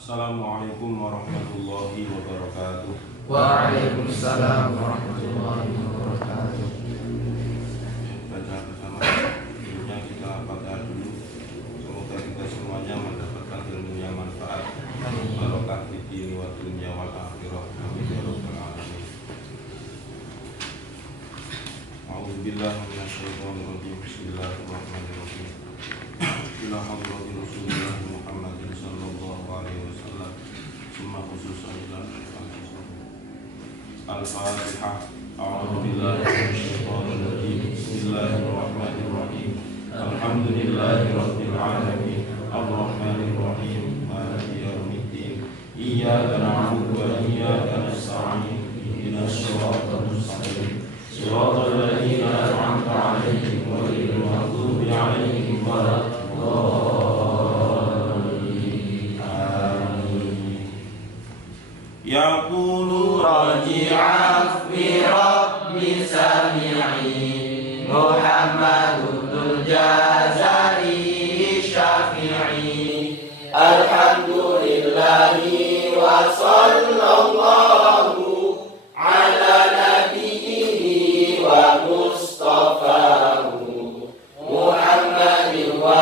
Assalamualaikum warahmatullahi wabarakatuh. Waalaikumsalam warahmatullahi wabarakatuh. Baca bersama. Sebelumnya kita baca dulu. Semoga kita semuanya mendapatkan ilmu yang manfaat. Barokah di dini wa dunya wal akhirah. Amin ya rabbal alamin. A'udzubillahi minasyaitonir rajim. Bismillahirrahmanirrahim. Ila hadrati Rasulillah Muhammadin sallallahu alaihi wasallam. Summa khususan ila Al-Fatihah. A'udzubillahi minasyaitonir rajim. Bismillahirrahmanirrahim. Alhamdulillahirabbil alamin. Arrahmanir rahim. Maliki yaumiddin. Iyyaka na'budu wa iyyaka nasta'in. Ihdinas siratal mustaqim. Siratal ladzina an'amta 'alaihim ghairil maghdubi 'alaihim waladdallin. Amin. Yaqulu raji'a fi rabbi sami'i Muhammadul Jazari Syafi'i. Alhamdulillahi wa sallallahu ala nabiyhi wa mustafahu Muhammadin wa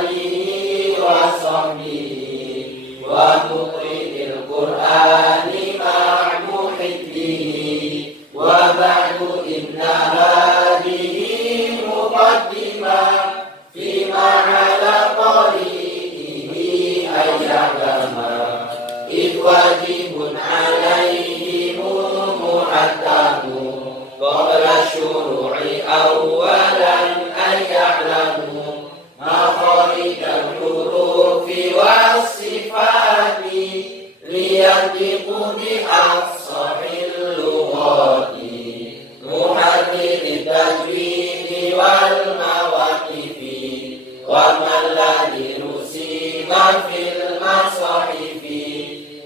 alihi wa sahbihi wa muqri'il Qur'ani ma'muhibbihi wa ba'du inna hadihi muqaddimah fima ala qari'ihi ayyadama id wajibun alaihimul mu'attamu qabla syuru'i awalan ayya'lamu makharijal hurufi wassifati liyantiqu bi afsahil lughati muharrir tajwidi wal mawaqifi wa man ladhi nusiba fil masahifi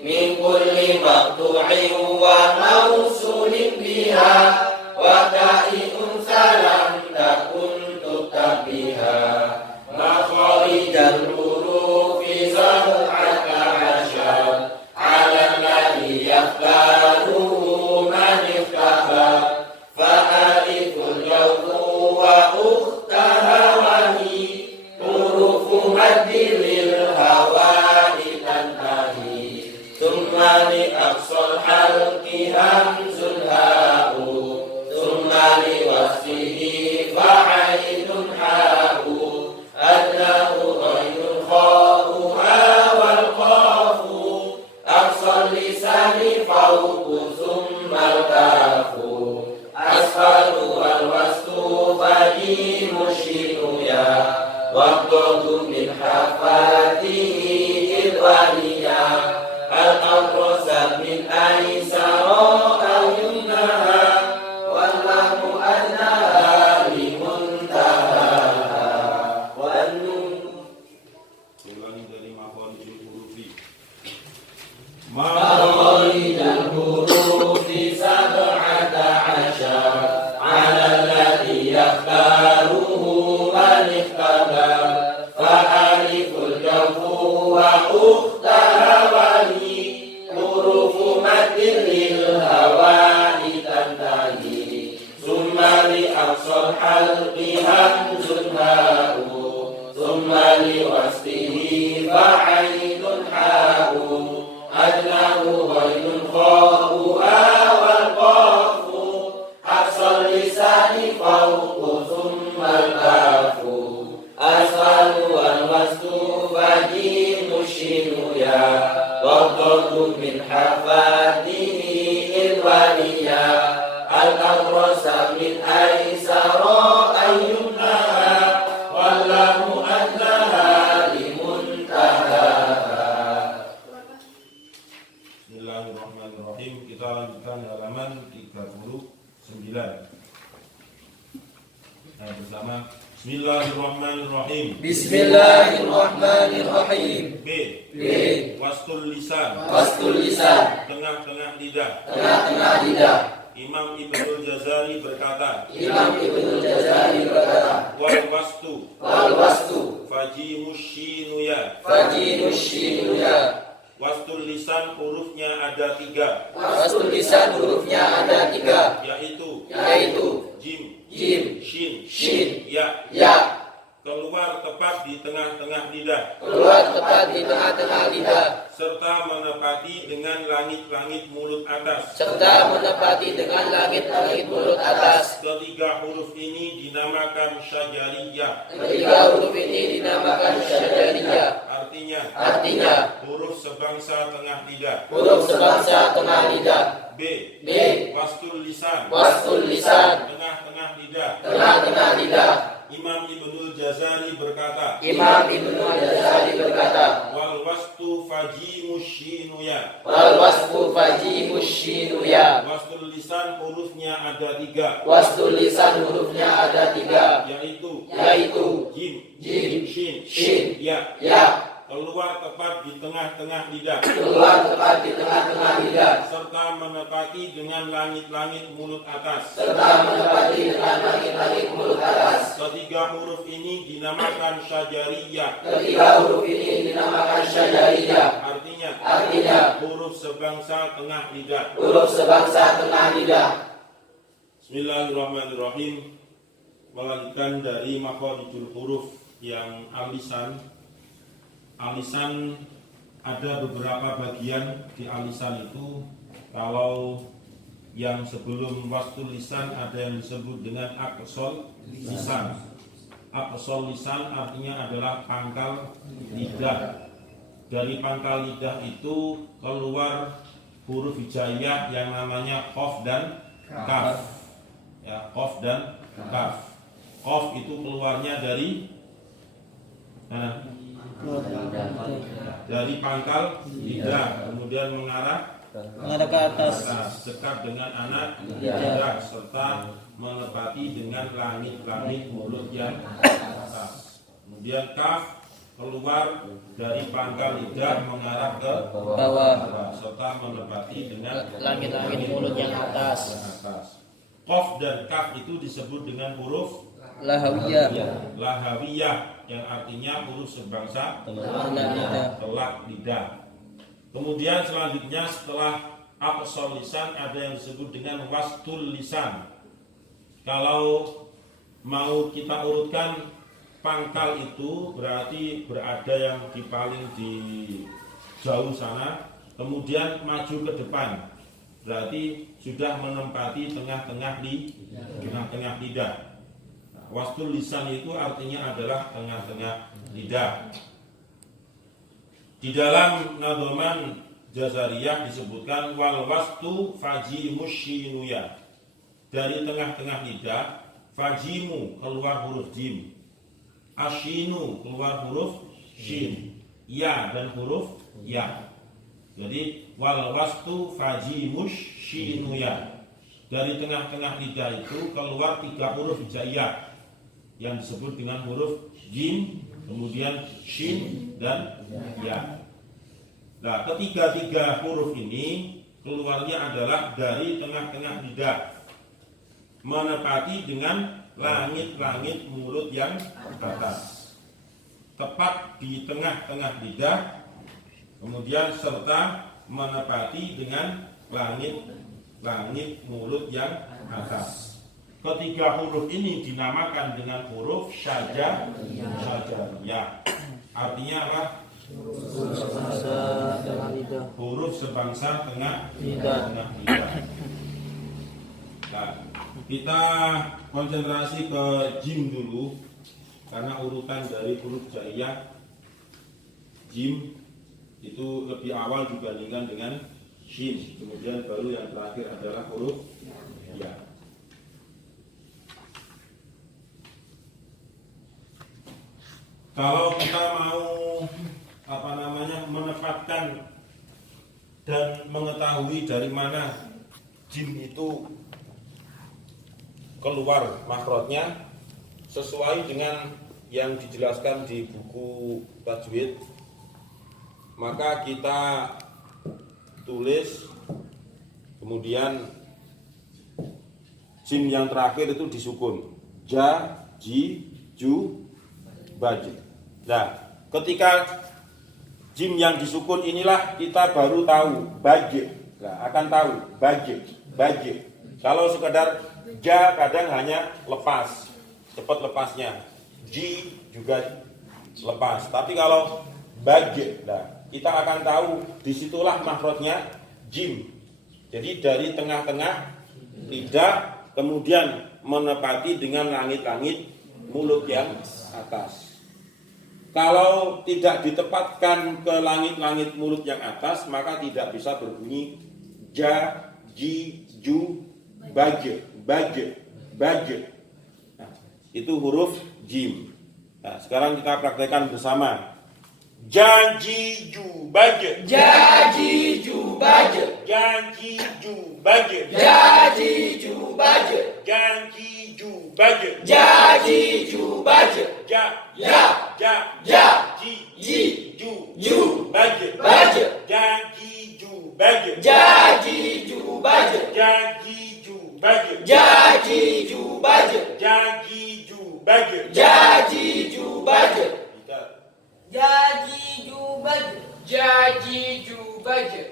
min kulli maqtu'in wa mawsulin biha wa ka'iun salam takun tuktabiha makharijal hurufi sab'ata asyar ala alladhi yaftaruhu man iftaba fa'aliful jawfu wa ukhtaha wahi hurufu maddi lil hawani tantahi thumma li aqsal halqi hamzul ha'u thumma li wasfihi fa'aidun ha'u adlahu ghayrun kha'uha wal qafu aqsal lisani fawqu thumma al-kafu asfalu wal wastu fadi mushinu ya waqtu min hafatihi ilwaliya al-awrasa min aisara al-yumnaha wallahu adnaha limuntaha wa annum ulangi dari makharijul hurufi makharijul hurufi sab'ata asyar ala alladhi yaftaruhu man ikhtabar fa'aliful jawfu wa ukhtaha wali hurufu maddin lil hawani tantahi summa li aqsal halqi hamzun ha'u summa li wasfihi fa'aidun ha'u adnahu ghayrun kha'uha wal qafu aqsal lisani fawqu thumma al-kafu asfalu wal wastu fadi mushinu ya waqtu min hafatihi ilwaliya al-awrasa min aisara ayyumnaha wallahu adnaha limuntaha. Bismillahirrahmanirrahim. Kita lanjutkan halaman 39. Nah, bersama Bismillahirrahmanirrahim. Bismillahirrahmanirrahim. B. Wastul lisan. Wastul lisan. Tengah-tengah lidah. Tengah-tengah lidah. Imam Ibnul Jazari berkata. Imam Ibnul Jazari berkata. Wal wastu. Wal wastu. Fajimus shinuya. Fajimus shinuya. Wastul lisan hurufnya ada 3. Wastul lisan hurufnya ada 3, Yaitu jim, jim, shin, shin, ya. ya. Keluar tepat di tengah-tengah lidah, Keluar tepat di tengah-tengah lidah, serta menepati dengan langit-langit mulut atas. serta menepati dengan langit-langit mulut atas. Ketiga huruf ini dinamakan syajariyah. Ketiga huruf ini dinamakan syajariyah. Artinya huruf sebangsa tengah lidah. Huruf sebangsa tengah lidah. B. B. Wastul lisan, Wastul lisan, tengah-tengah lidah. tengah-tengah lidah. Imam Ibnul Jazari berkata, Imam Ibnu Al-Jazari berkata, wal wastu fajimu shinuya. wal wasfu fajimu shinuya. Wastul lisan hurufnya ada 3, Wastul lisan hurufnya ada 3, yaitu yaitu jim, jim, shin, ya. ya. Keluar tepat di tengah-tengah lidah, Keluar tepat di tengah-tengah lidah, serta menepati dengan langit-langit mulut atas. serta menepati dengan langit-langit mulut atas. Ketiga huruf ini dinamakan syajariyah. Ketiga huruf ini dinamakan syajariyah. Artinya huruf sebangsa tengah lidah. Huruf sebangsa tengah lidah. Bismillahirrahmanirrahim. Melanjutkan dari makharijul huruf yang alisan. Alisan ada beberapa bagian di alisan itu. Kalau yang sebelum wastul lisan ada yang disebut dengan aqsal lisan. Aqsal lisan artinya adalah pangkal lidah. Dari pangkal lidah itu keluar huruf hijaiyah yang namanya qaf dan kaf. Ya, qaf dan kaf. Qaf itu keluarnya dari mana? Dari pangkal lidah, kemudian mengarah ke atas, dekat dengan anak lidah, serta menepati dengan langit-langit mulut yang atas. Kemudian kaf keluar dari pangkal lidah mengarah ke bawah, serta menepati dengan langit-langit mulut yang atas. Qaf dan kaf itu disebut dengan huruf lahawiyah yang artinya huruf sebangsa telak lidah. Kemudian selanjutnya setelah aqsal lisan ada yang disebut dengan wastul lisan. Kalau mau kita urutkan pangkal itu berarti berada yang di paling di jauh sana, kemudian maju ke depan, berarti sudah menempati tengah-tengah lidah. Wastul lisan itu artinya adalah tengah-tengah lidah. Di dalam nadhaman Jazariyah disebutkan wal wastu fajimu shinuya. Dari tengah-tengah lidah, fajimu keluar huruf jim, ashinu keluar huruf shin, ya dan huruf ya. Jadi wal wastu fajimu shinuya. Dari tengah-tengah lidah itu keluar 3 huruf hijaiyah yang disebut dengan huruf jim, kemudian shin dan ya. Nah, ketiga-tiga huruf ini keluarnya adalah dari tengah-tengah lidah, menepati dengan langit-langit mulut yang atas, tepat di tengah-tengah lidah, kemudian serta menepati dengan langit-langit mulut yang atas. Ketiga huruf ini dinamakan dengan huruf syajariyah. Artinya apa? Huruf sebangsa tengah lidah. Nah, kita konsentrasi ke jim dulu, karena urutan dari huruf jaiyah jim itu lebih awal dibandingkan dengan shin, kemudian baru yang terakhir adalah huruf ya. Kalau kita mau menempatkan dan mengetahui dari mana jim itu keluar makhrajnya sesuai dengan yang dijelaskan di buku tajwid, maka kita tulis, kemudian jim yang terakhir itu disukun, ja, ji, ju, baj. Nah, ketika jim yang disukun inilah kita baru tahu baje. Nah, akan tahu baje. Kalau sekedar ja kadang hanya lepas, cepat lepasnya. Ji juga lepas. Tapi kalau baje, nah, kita akan tahu disitulah makhrajnya jim. Jadi dari tengah-tengah lidah kemudian menepati dengan langit-langit mulut yang atas. Kalau tidak ditempatkan ke langit-langit mulut yang atas, maka tidak bisa berbunyi ja, ji, ju, baje. Nah, itu huruf jim. Nah, sekarang kita praktekkan bersama. Janji ju baje. Jaji ju baje. Janji ju baje. Jaji ju baje. Janji ju baje. Jaji ju baje. Ja, Ya. ja, Ja. ji, ju, Ju. baje. Baje. Janji ju baje. Jaji ju baje. Janji ju baje. Jaji ju baje. Janji ju baje. Jaji ju baje. Kita Jaji ju baje. Jaji ju baje.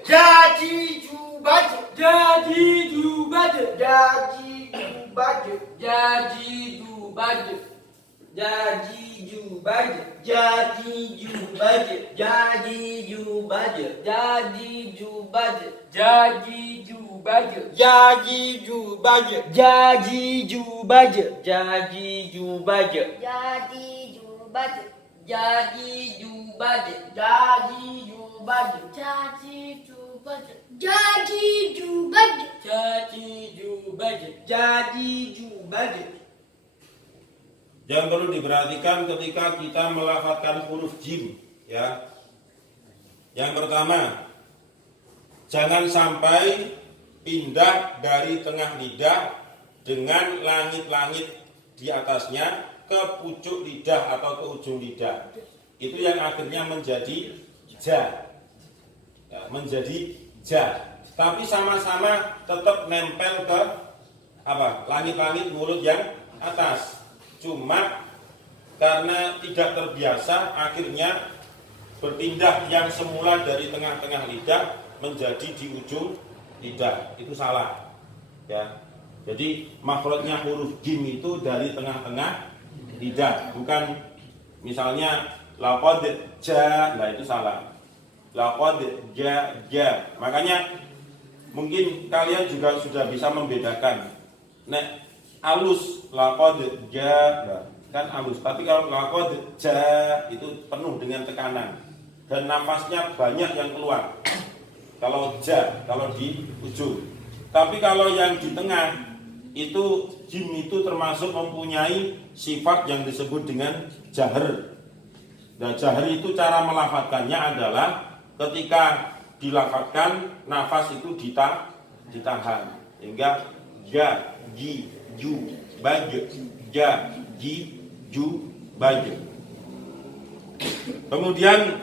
Jaji ju baje. Jaji ju baje. Jaji ju baje. Jaji ju baje. Jaji ju baje. Jaji ju baje. Jaji ju baje. Jaji ju baje. Jaji ju baje. Jaji ju baje. Jaji ju baje. Jaji ju baje. Jadi jubah, Jaji ju baje. Jaji ju baje. jadi jubah, jadi jubah, Jaji ju baje. Jaji ju baje. yang perlu diperhatikan ketika kita melafadzkan huruf jim, ya. Yang pertama, jangan sampai pindah dari tengah lidah dengan langit-langit di atasnya ke pucuk lidah atau ke ujung lidah. Itu yang akhirnya menjadi ja. Ya, menjadi ja. Tapi sama-sama tetap nempel ke langit-langit mulut yang atas. Cuma karena tidak terbiasa akhirnya berpindah yang semula dari tengah-tengah lidah menjadi di ujung lidah. Itu salah, ya. Jadi makhrajnya huruf jim itu dari tengah-tengah lidah, bukan misalnya laqad ja. Nah, itu salah. Laqad ja. Makanya mungkin kalian juga sudah bisa membedakan. Nek alus laqad ja, kan alus. Tapi kalau laqad ja itu penuh dengan tekanan dan nafasnya banyak yang keluar. Kalau ja, kalau di ujung. Tapi kalau yang di tengah itu jim itu termasuk mempunyai sifat yang disebut dengan jahar. Nah, jahar itu cara melafadzkannya adalah ketika dilafadzkan nafas itu ditahan hingga ja, ji, ju, baje. Ja, ji, ju, baje. Kemudian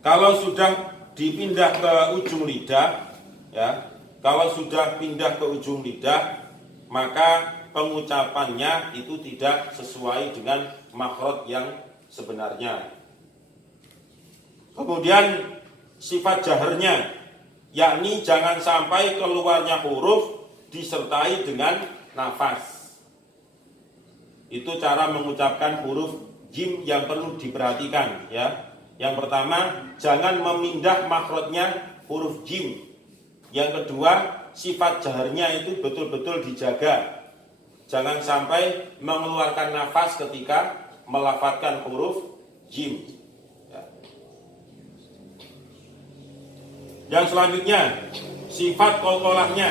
kalau sudah dipindah ke ujung lidah, ya, kalau sudah pindah ke ujung lidah, maka pengucapannya itu tidak sesuai dengan makhraj yang sebenarnya. Kemudian sifat jaharnya, yakni jangan sampai keluarnya huruf disertai dengan nafas. Itu cara mengucapkan huruf jim yang perlu diperhatikan, ya. Yang pertama, jangan memindah makhrajnya huruf jim. Yang kedua, sifat jaharnya itu betul-betul dijaga. Jangan sampai mengeluarkan nafas ketika melafadzkan huruf jim. Ya. Yang selanjutnya, sifat qalqalahnya.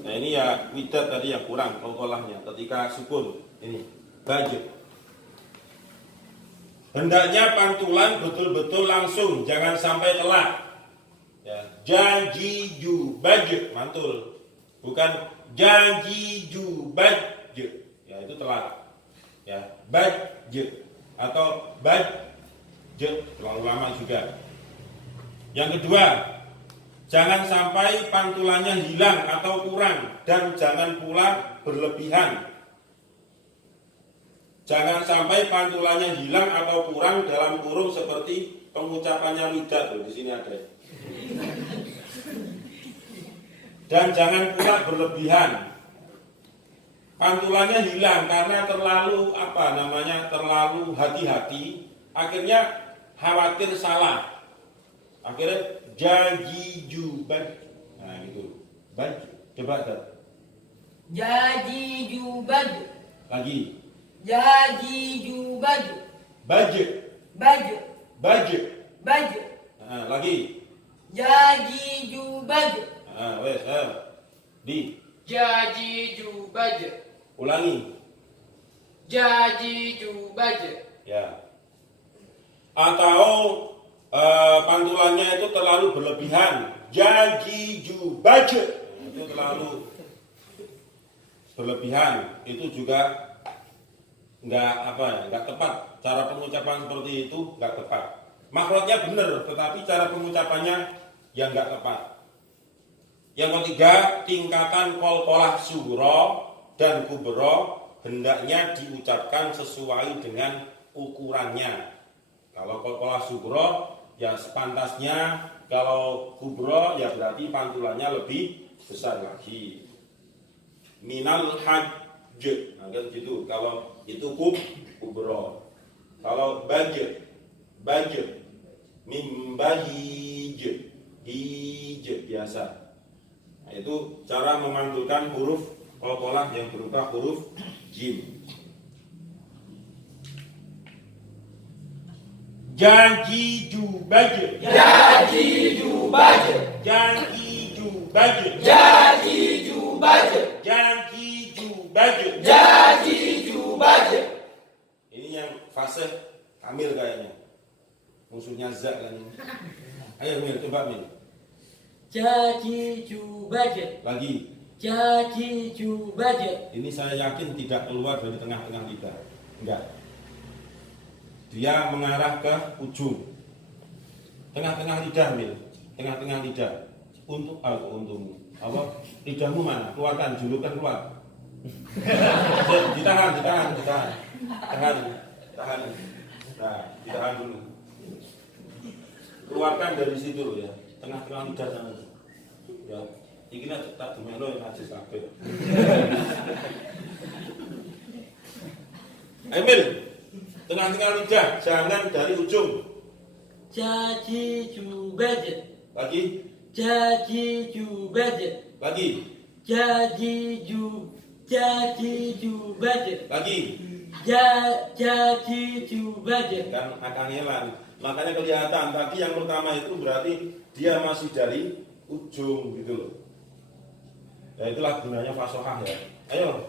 Nah, ini ya widat tadi yang kurang qalqalahnya ketika sukun. Ini baje. Hendaknya pantulan betul-betul langsung, jangan sampai telat. Ya, janji ju baje mantul, bukan janji ju baje. Ya, itu telat. Ya, baje atau baje terlalu lama juga. Yang kedua, jangan sampai pantulannya hilang atau kurang dan jangan pula berlebihan. Jangan sampai pantulannya hilang atau kurang dalam kurung seperti pengucapannya widak loh, di sini ada. Dan jangan pula berlebihan. Pantulannya hilang karena terlalu terlalu hati-hati, akhirnya khawatir salah. Akhirnya jajiju baju. Nah gitu. Baju. Coba Dad. Jajiju baju. Lagi. Jajiju baju. Baju. Baju. Baju. Baju. Nah, lagi. Jajiju baju. Nah, wes, di. Jajiju baju. Ulangi. Jajiju baju. Ya. Atau pantulannya itu terlalu berlebihan. Jajiju baju. Itu terlalu berlebihan. Itu juga nggak tepat. Cara pengucapan seperti itu nggak tepat. Makhrajnya benar, tetapi cara pengucapannya yang nggak tepat. Yang ketiga, tingkatan qalqalah sughra dan kubra hendaknya diucapkan sesuai dengan ukurannya. Kalau qalqalah sughra ya sepantasnya, kalau kubra ya berarti pantulannya lebih besar lagi. Minal hajj, nah gitu. Kalau itu kubra. Kalau baj mimbahij, hij biasa. Nah, itu cara memantulkan huruf qalqalah yang berupa huruf jim. Jajiju baj. Jajiju baju. Jajiju baj. Jajiju baju. Jajiju baj. Jajiju baju. Ini yang fase kamil kayaknya. Musuhnya za kan ini. Ayo Mil, coba Mil. Jajiju baju. Lagi. Jajiju baju. Ini saya yakin tidak keluar dari tengah-tengah lidah. Enggak. Dia mengarah ke ujung. Tengah-tengah lidah Mil. Tengah-tengah lidah. Untungmu. Apa? Lidahmu mana? Keluarkan, julukan keluar. Ditahan. Tahan. Nah, ditahan dulu. Keluarkan dari situ loh ya. Tengah-tengah lidah sana. Ya, iki nek tak dumelo yang najis kabeh. Emil, tengah-tengah lidah, jangan dari ujung. Jajiju baju. Lagi, Jajiju baju. lagi, Jajiju baju. lagi. Jajiju baju. Kan akan ngelan. Makanya kelihatan tadi yang pertama itu berarti dia masih dari ujung gitu loh. Ya itulah gunanya fasohah ya. Ayo,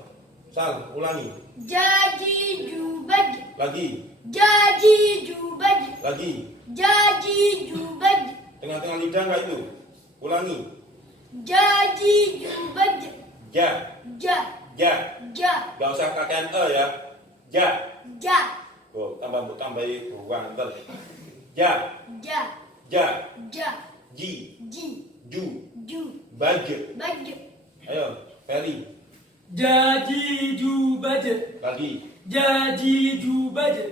Sal, ulangi. Jajiju baju. Lagi, Jajiju baju. lagi. Jajiju baju. Tengah-tengah lidah enggak itu? Ulangi. Jajiju baju. Ja, Ja. ja. Ja. Enggak usah kakean ya. Ja. Ja. Oh, tambahi ruang ntar. Ja, Ja. ja, Ja. ji, Ji. ju, Ju. baju. Baju. Ayo, Ferry. Jajiju baju. Lagi. Jajiju baju.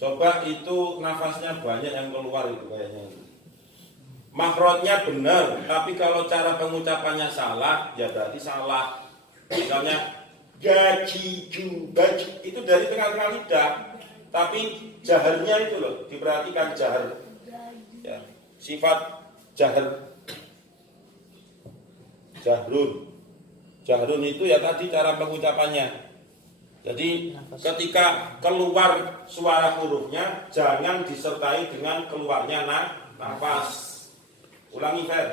Coba itu nafasnya banyak yang keluar itu kayaknya. Makhrajnya benar, tapi kalau cara pengucapannya salah, ya berarti salah. Misalnya jajiju baju itu dari tengah-tengah lidah, tapi jaharnya itu loh, diperhatikan jahar. Ya, sifat jahar. Jahrun itu ya tadi cara pengucapannya. Jadi ketika keluar suara hurufnya jangan disertai dengan keluarnya nafas. Ulangi Fer.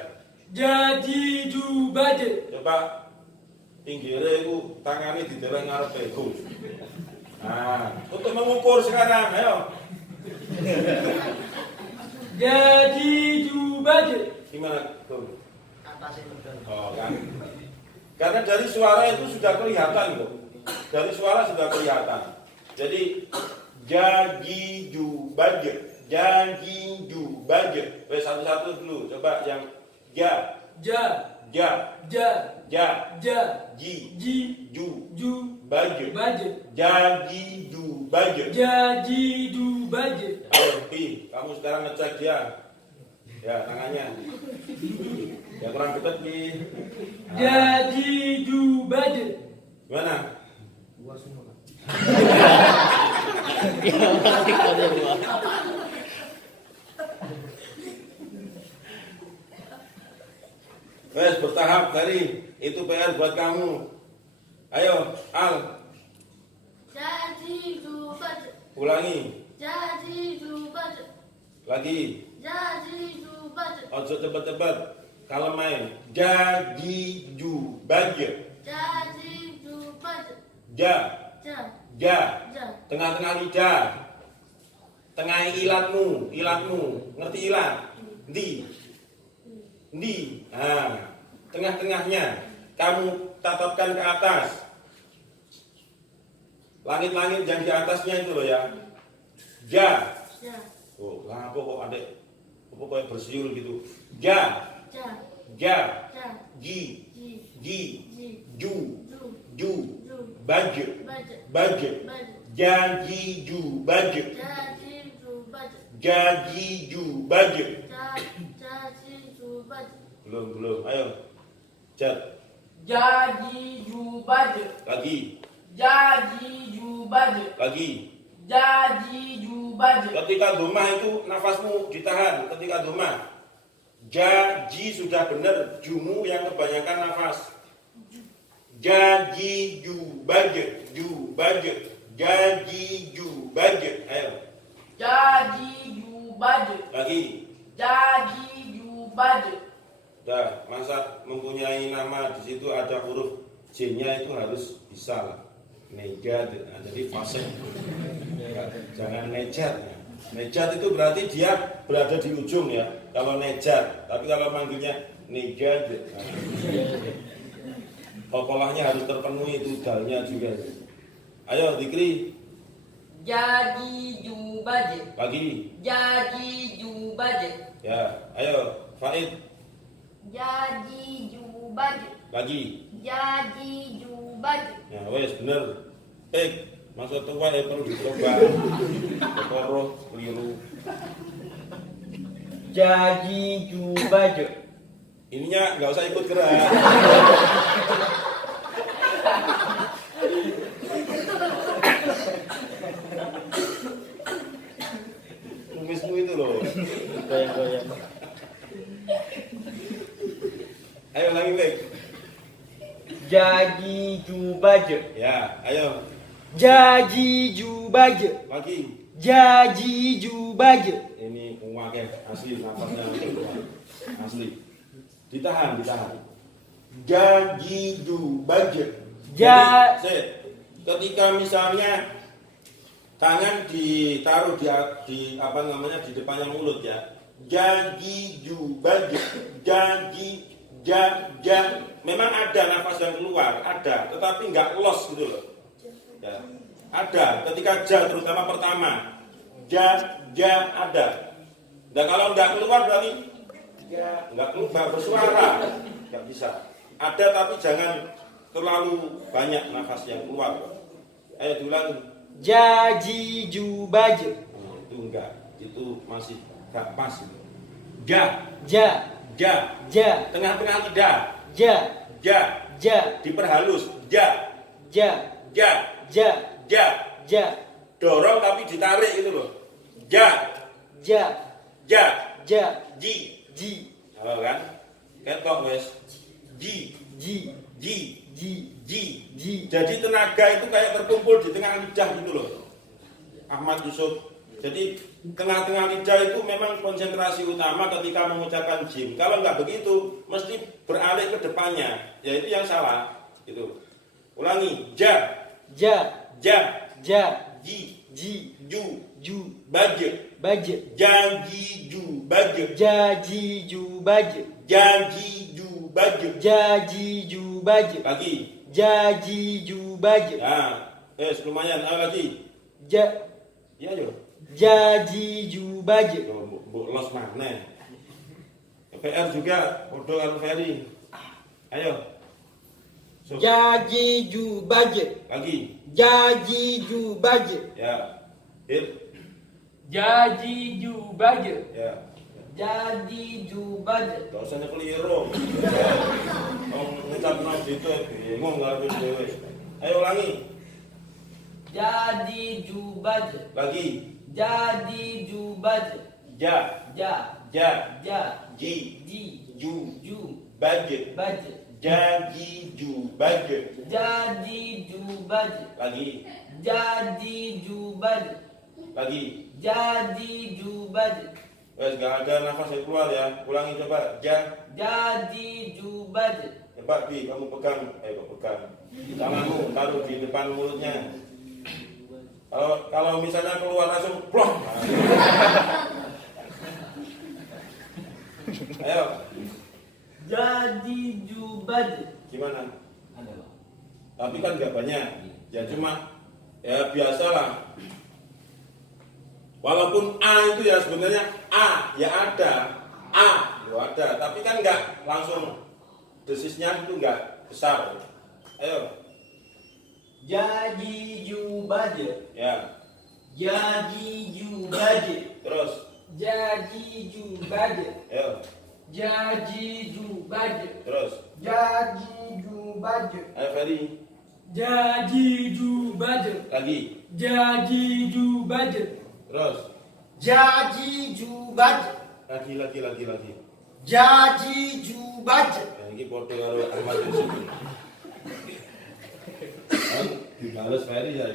Jajiju baju. Coba pinggirnya itu tangannya ditereng ngarep pegu. Nah, untuk mengukur sekarang, ayo. Jajiju baju. Gimana tuh? Oh kan. Karena dari suara itu sudah kelihatan kok. Dari suara sudah kelihatan. Jadi jajiju baju, jajiju baju. Satu-satu dulu. Coba yang ja, Ja. ja, Ja. ja, Ja. ji, Ji. ju, Ju. baju. Baje. Jajiju baju. Jajiju baje. Ayo, Pi, kamu sekarang ngecek dia. Ya, tangannya. Ya kurang dekat, Pi. Jajiju baje. Gimana? Wes, bertahap dari itu PR buat kamu. Ayo, Al, Jajiju baja. ulangi Jajiju baja. lagi. Jajiju baja. Ojo cepet-cepet. Kalau main, jajiju baju. Jajiju baja. Ja, Ja. ja. Ja. Tengah-tengah lidah. Tengah ilatmu, ngerti ilat? Di. Nah, tengah-tengahnya kamu tatapkan ke atas. Langit-langit yang di atasnya itu loh ya. Ja. Ja. Oh, lah kok adek apa kayak bersiul gitu. Ja, Ja. ja, Ja. ji, Ji. ji, Ji. ju, Ju. ju, Ju. baju, Baja. baju, Baja. jajiju baju, Jajiju baja. jajiju baju. Jajiju baja. Belum, ayo. Jat, Jajiju baje. lagi, Jajiju baje. lagi. Jajiju baje. Ketika domah itu nafasmu ditahan. Ketika domah, jaji sudah benar, jumu yang kebanyakan nafas. Jajiju baju, ju baju, jajiju baju. Ayo, Jajiju baje. lagi. Jajiju baje. Dah, masa mempunyai nama di situ ada huruf J-nya itu harus bisa lah. Nejat, nah, jadi fasih. Jangan nejat. Nejat itu berarti dia berada di ujung ya. Kalau nejat, tapi kalau manggilnya nejat, nah, kolkolahnya harus terpenuhi itu dalnya juga. Ayo, Dikri, Jajiju baje. lagi. Jajiju baje. Ya, ayo, Faid, Jajiju baja. lagi. Jajiju baja. Ya, wes bener. Masa tua ya perlu dicoba. Kokoro keliru. Jajiju baje. Ininya nggak usah ikut gerak. Kumismu itu loh. Goyang-goyang. Ayo lagi baik. Jajiju baje. Ya, ayo Jajiju baje. lagi. Jajiju baje. Ini uangnya asli nafasnya asli. Ditahan. Jajiju budget. Ja- Ketika misalnya tangan ditaruh di apa namanya di depannya mulut ya. Jajiju budget. Memang ada nafas yang keluar, ada, tetapi nggak los gitu loh. Ya. Ada, ketika ja terutama pertama, ja ada. Dan kalau nggak keluar berarti ya nggak keluar bersuara, nggak bisa. Ada tapi jangan terlalu banyak nafas yang keluar. Ayo diulangi. Jajiju baje. Itu enggak, itu masih nggak pas. Itu. Ja, Ja. tengah-tengah lidah. Ja, diperhalus. Ja. Dorong tapi ditarik itu loh. Ja. Ji. Halo kan? Ketok wes. Ji. Jadi tenaga itu kayak terkumpul di tengah lidah gitu loh. Ahmad Yusuf. Jadi tengah-tengah lidah itu memang konsentrasi utama ketika mengucapkan jim. Kalau nggak begitu, mesti beralih ke depannya. Ya itu yang salah. Itu. Ulangi. Ja. Ji. Ju. Baje. Jajiju baje. Jajiju baje. Lagi. Jajiju baje. Nah, lumayan. Lagi. Ya yo. Jajiju baje. Bu los mana? PR juga, podo karo Ferry. Ayo. Jaji jubaje. Lagi. Jaji jubaje. Ya. Hir. Jaji jubaje. Ya. Jaji jubaje. Gak usah keliru. Ngucap nang situ bingung ngarepe dhewe. Ayo ulangi. Jaji jubaje. Lagi. Jaji jubaje. Ja. Ja. Ja. Ja. Ji. Ji. Ju. Ju. Baje. Baje. Jaji jubaje. Jaji jubaje. Lagi. Jaji jubaje. Lagi. Jaji jubaje. Wes gak ada nafas yang keluar ya. Ulangi coba. Ja. Jaji jubaje. Coba Bi, kamu pegang. Kok pegang. Tanganmu taruh di depan mulutnya. Kalau misalnya keluar langsung plong. Ayo. Jaji jubaje. Gimana? Tapi kan gak banyak. Ya cuma ya biasalah. Walaupun A itu ya sebenarnya A ya ada, A ya ada, tapi kan nggak langsung desisnya itu nggak besar. Ayo, Jaji jubaje. ya, Jaji jubaje. terus, Jaji jubaje. ayo, Jaji jubaje. terus, Jaji jubaje. ayo Ferry, Jaji jubaje. lagi, Jaji jubaje. terus, Jaji jubaje. lagi. Jaji jubaje. Ya, ini foto karo Ahmad Yusuf. Kan dibales Ferry ya.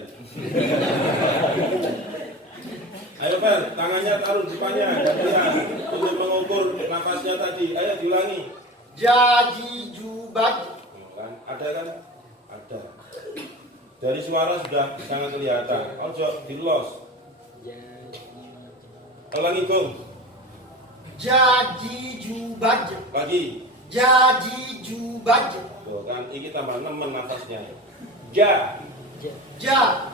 Ayo Fer, tangannya taruh di depannya, gantian untuk mengukur nafasnya tadi. Ayo diulangi. Jaji jubaje. Kan ada kan? Ada. Dari suara sudah sangat kelihatan. Ojo dilos. Ulangi Bung. Jaji jubaje. Lagi. Jaji jubaje. Tuh kan ini tambah nemen nafasnya. Ja. Ja.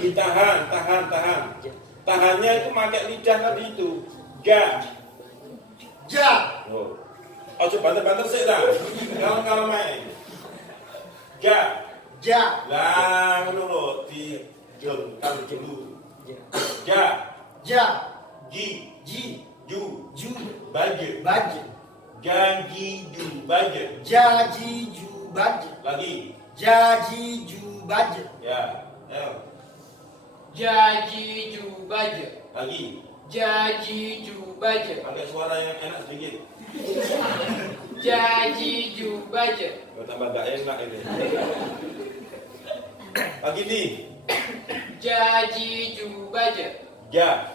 Ditahan. Tahannya itu pakai lidah tadi itu. Ja. Ja. Oh. Ojo banter-banter sih dah. Kalau main. Ja. Ja. Lah ngono lho di jeng kan dulu. Ja. Ja. Ji. Ji. Ju. Ju. Baje. Baje. Janji ju baje. Jaji jubaje. Lagi. Jaji jubaje. Ya. Ayo. Jaji jubaje. Lagi. Jaji jubaje. Pakai suara yang enak sedikit. Jaji jubaje. Tambah gak enak ini. Lagi nih. Jaji jubaje. Ja.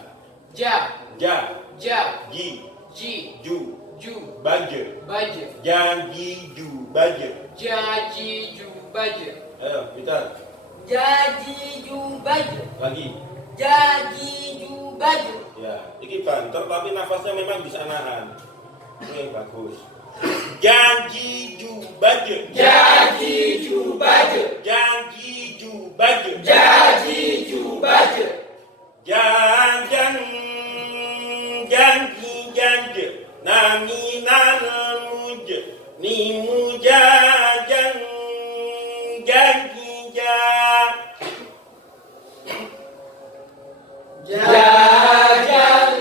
Ja. Ja. Ja. Ji. Ji. Ju. Ju. Baje. Baje. Janji ju baje. Jaji jubaje. Ayo, kita. Jaji jubaje. Lagi. Jaji jubaje. Ya, ini banter tapi nafasnya memang bisa nahan. Ini bagus. Janji ju baje. Jaji jubaje. Janji ju baje. Jaji jubaje. Jangan janji nami nanamuja ni mujajan janji Jajan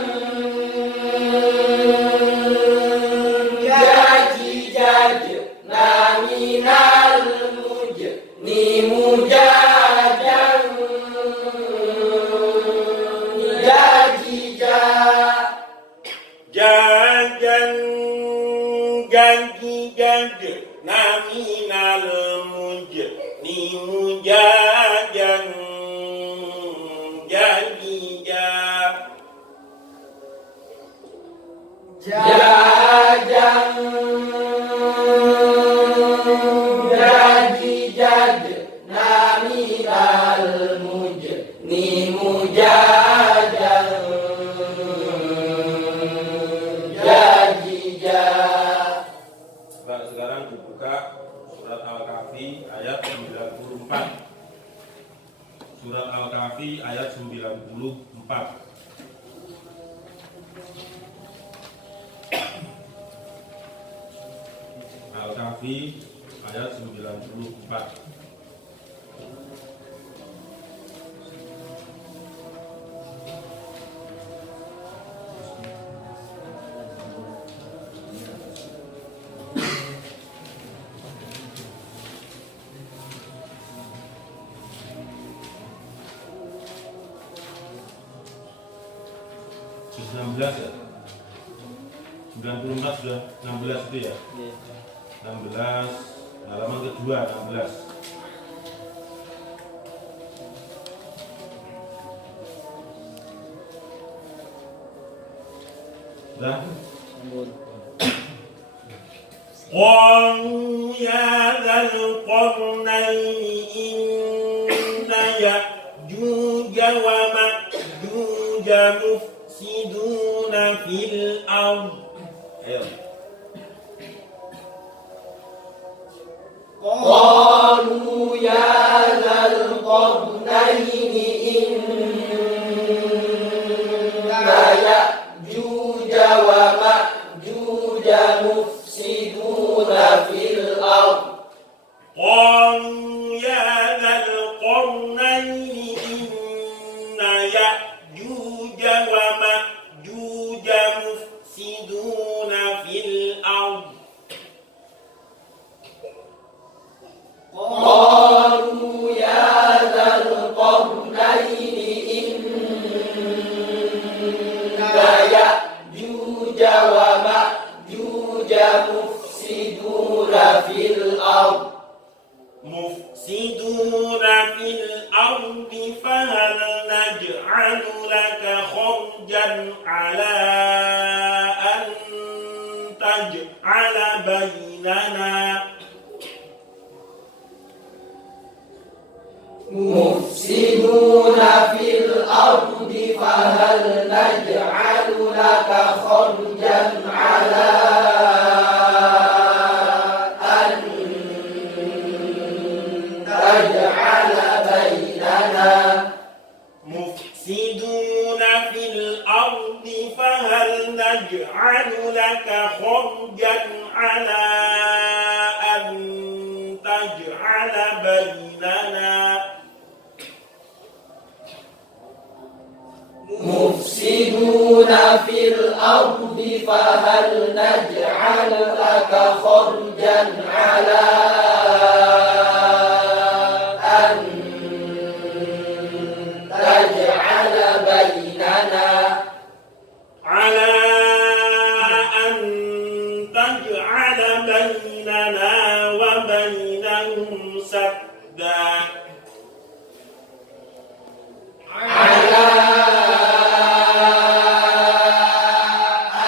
jaji jaje naminal muja ni mujajan jaji jangan janji nami nanamuja ni mujajan janji jajan jaji jaje naminal muja ni mujajan jaji Nah, sekarang dibuka surat Al-Kahfi ayat 94. Surat Al-Kahfi ayat 94. Al-Kahfi ayat 94. Sudah 16 ya? 94 sudah 16 itu ya? 16 halaman kedua 16. Sudah? قالوا يا ذا القرنين إن يأجوج ومأجوج مفسدون في الأرض. Ayo. قالوا يا ذا القرنين إن يأجوج ومأجوج مفسدون في الأرض. قالوا يا ذا القرنين إن يأجوج ومأجوج مفسدون في الأرض. قالوا يا ذا القرنين إن يأجوج ومأجوج مفسدون في الأرض. مفسدون في الأرض فهل نجعل لك خرجا على أن تجعل بيننا مفسدون في الأرض فهل نجعل لك خرجا على أن تجعل بيننا مفسدون في الأرض فهل نجعل لك خرجا على أن تجعل بيننا مفسدون في الأرض فهل نجعل لك خرجا على أن تجعل بيننا على أن تجعل بيننا وبينهم سدا على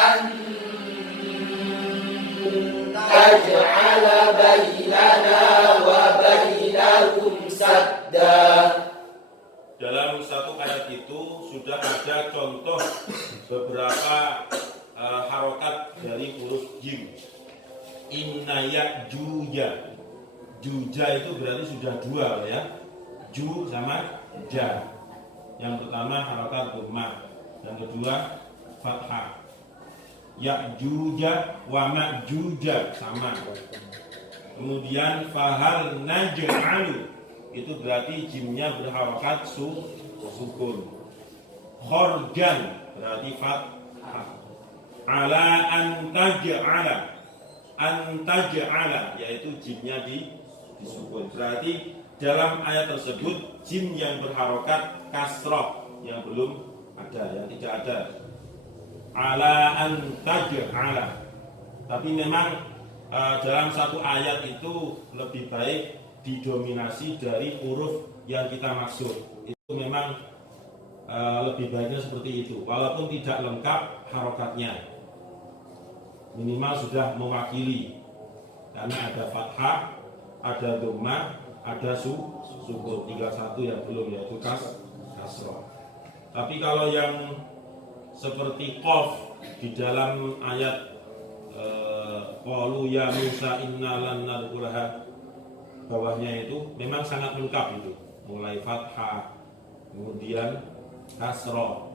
أن تجعل بيننا وبينهم سدا. Dalam satu ayat itu sudah ada contoh beberapa harokat dari huruf jim. Inna ya'juja. Juja itu berarti sudah dua ya. Ju sama ja. Yang pertama harokat dhammah, yang kedua fathah. Ya'juja wa ma'juja sama. Kemudian fahal naj'alu itu berarti jimnya berharokat sukun. Khorjan berarti fathah. Ala antaj'ala yaitu jimnya disukun. Berarti dalam ayat tersebut jim yang berharokat kasroh yang belum ada, yang tidak ada. Ala antaj'ala. Tapi memang dalam satu ayat itu lebih baik didominasi dari huruf yang kita maksud. Itu memang lebih baiknya seperti itu. Walaupun tidak lengkap harokatnya, minimal sudah mewakili. Karena ada fathah, ada dhammah, ada sukun. Tinggal satu yang belum, yaitu kasroh. Tapi kalau yang seperti qaf di dalam ayat qalu ya Musa inna lan nadkhulaha, bawahnya itu memang sangat lengkap itu, mulai fathah, kemudian kasroh,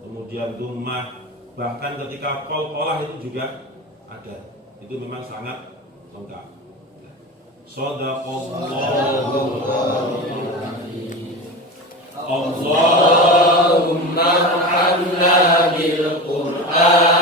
kemudian dhammah, bahkan ketika qalqalah itu juga ada. Itu memang sangat lengkap. Shadaqallahul Azim. Allahumma arhamna bil Qur'an